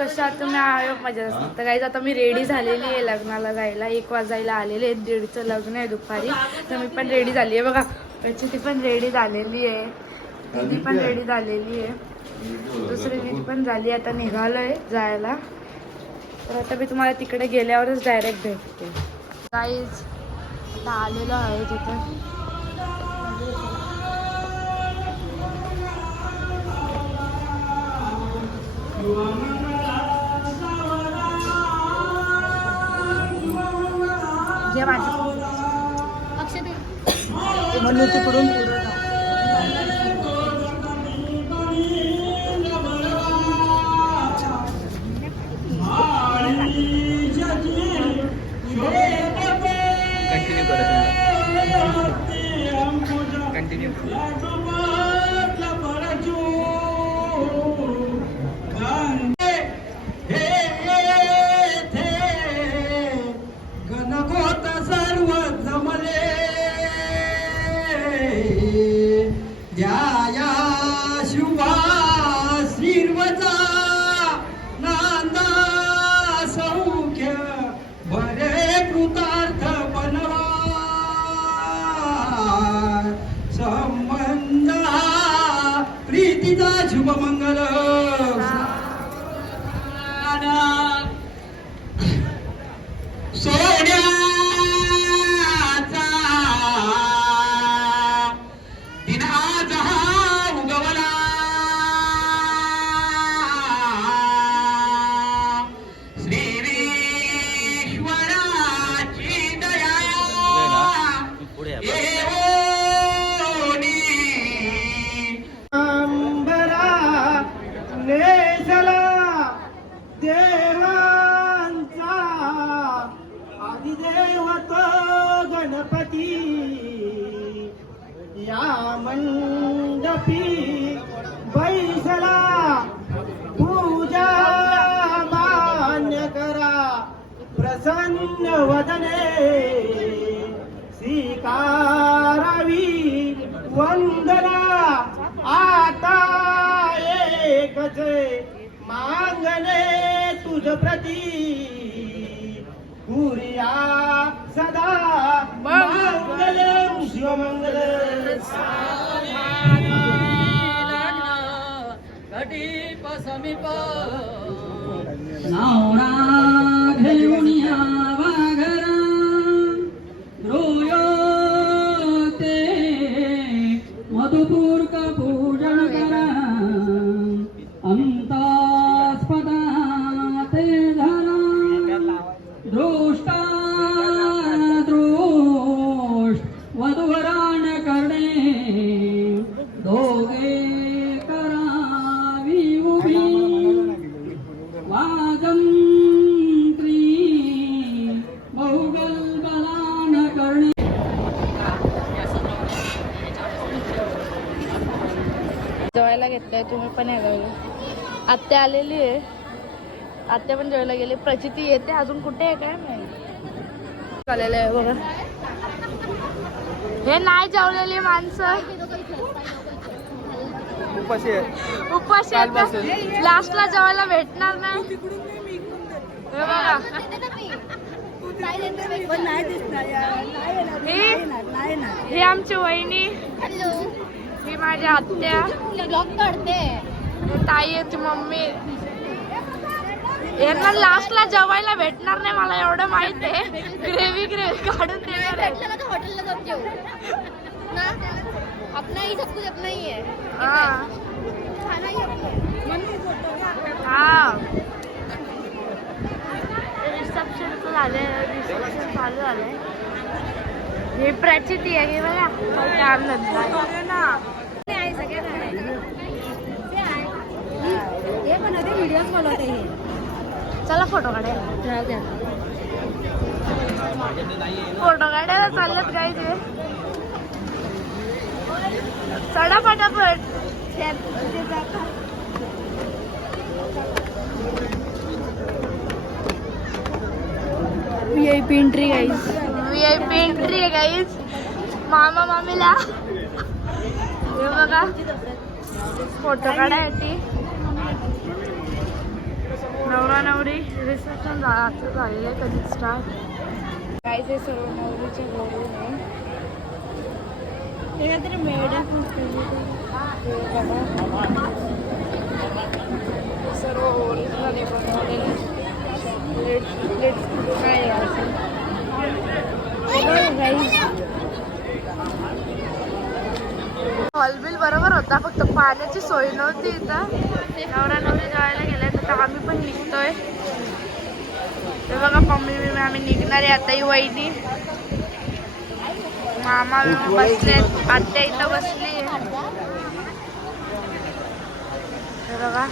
कशा तुम्ही आयोग मजा असते तर काही आता मी रेडी झालेली आहे लग्नाला जायला 1 वाजायला आलेले 1:30चं लग्न आहे दुपारी तर मी पण रेडी झाली आहे बघा ती पण रेडी झालेली आहे दीदी पण रेडी झालेली आहे दुसरी दीदी पण झाली आता निघालोय जायला तर आता मी तुम्हाला तिकडे गेल्यावरच डायरेक्ट भेटते गाईज आता आलेलो आहे तिथे जे माझी तिकडून कंटिन्यू शुभमंगल सोन्याचा दिन आज हा उगवला श्री विश्वराची दया देवांचा आदिदेवत गणपती या मंडपी बैसला पूजा मान्य करा प्रसन्न वदने स्वीकारावी वंदना आता एकच मांगणे तुझ प्रती पुरिया सदा मंगलम शिवमंगल घटी समीप नावरा घेऊन यावा घरा रोयो ते मधुपूर का पूजन करा अंता दृष्टा दृष्ट वधुवरान करणे दोघे करावी उभी वाजंत्री बहुगल बलान करणे जेवायला घेतलंय तुम्ही पण यायला आत्या आलेली आहे आत्या पण जेवायला गेली प्रचिती येते अजून कुठे आहे काय माहिती आलेलं आहे बघा हे नाही जेवलेली माणसं उपाशी लास्टला जेवायला भेटणार नाही हे बघा ही आमची वहिनी ही माझी आत्या ताई आहे ती मम्मी यांना लास्टला जेवायला भेटणार नाही मला एवढं माहित आहे ग्रेव्ही काढून देणार आहे हॉटेलला जाऊन जेवू ना अपना ही सब कुछ अपना ही है हाँ खाना ही अपना है हाँ रिसेप्शन चालू झालंय हे प्रचिती आहे हे बघा काम नंतर ना हे पण ते व्हिडिओ बनवते हे चला फोटो काढायला फोटो काढायला चाललेत काय ते चढा पटापट VIP entry guys VIP entry है गाइस मामा मामीला हे बघा फोटो काढायसाठी नवरा नवरी रिसेप्शन झालेलं आहे कधी स्टार्ट. काय ते सर्व नवरीचे घरून आहे. ते काहीतरी मेड सर्व ओरिजिनल बनवलेले हॉलबिल बरोबर होता, फक्त पाण्याची सोय नव्हती इथं. नवरा नवरी जेवायला गेले तर आम्ही पण निघतोय. ते बघा मम्मी बिम्मी आम्ही निघणार आहे आता. ही वहिनी मामा बसले, आत्या इथं बसली. हे बघा